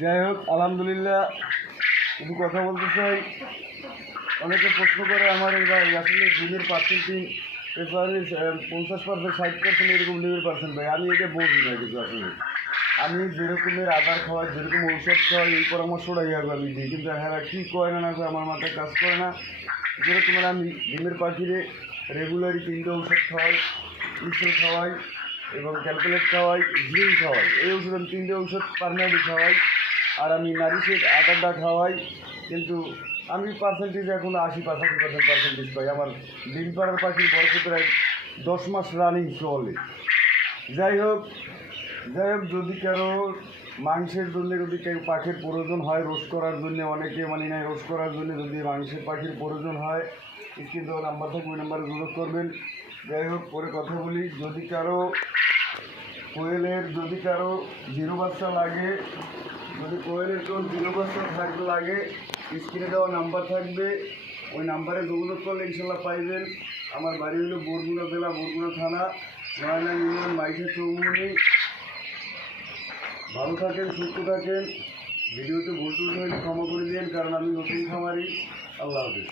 যাই হোক, আলহামদুলিল্লাহ। কিছু কথা বলতে চাই। অনেকে প্রশ্ন করে আমার এবার আসলে ডিমের পার্সেন্টিং প্রেফারেন্স 50%, 60% এরকম ডিমের পার্সেন্ট ভাই। আমি এটা বলছি না কিছু আসলে। আমি যেরকমের আদার খাওয়াই, যেরকম ঔষধ খাওয়াই, এই পরামর্শটাই আগে আমি দিই। কিন্তু হ্যাঁ, কী কয় না কয় আমার মাথায় কাজ করে না। যেরকমের আমি ডিমের পাখিরে রেগুলারই 3টে ঔষধ খাওয়াই, ইসেল খাওয়াই এবং ক্যালকুলেট খাওয়াই, জিঙ্ক খাওয়াই। এই ওষুধ আমি 3টে ঔষধ পার্মানেন্টলি খাওয়াই। আর আমি নারিশের আদারটা খাওয়াই। কিন্তু আমি পার্সেন্টেজ এখন 80-85% পার্সেন্টেজ পাই। আমার ডিম পাড়ার পাখির বয়স প্রায় 10 মাস রানিং চলে। যাই হোক, যদি কারো মাংসের জন্য, যদি কেউ পাখির প্রয়োজন হয় রোস্ট করার জন্য, অনেকে মানি নাই রোস্ট করার জন্য যদি মাংসের পাখির প্রয়োজন হয়, স্ক্রিন দেওয়া নাম্বার থাকবে, ওই নাম্বারে যোগাযোগ করবেন। যাই হোক, পরে কথা বলি। যদি কারো কোয়েলের জিরো বাচ্চা লাগে, যদি কোয়েলের কেউ জিরো বাচ্চা লাগে, স্ক্রিনে দেওয়া নাম্বার থাকবে, ওই নাম্বারে যোগাযোগ করলে ইনশাল্লাহ পাইবেন। আমার বাড়ি হলো বরগুনা জেলা, বরগুনা থানা, নয়না ইউনিয়ন, মাইঠা চৌমুনি। ভালো থাকেন, সুস্থ থাকেন। ভিডিওতে ভুল টুল হলে ক্ষমা করে দিন, কারণ আমি নতুন খামারি। আল্লাহ হাফেজ।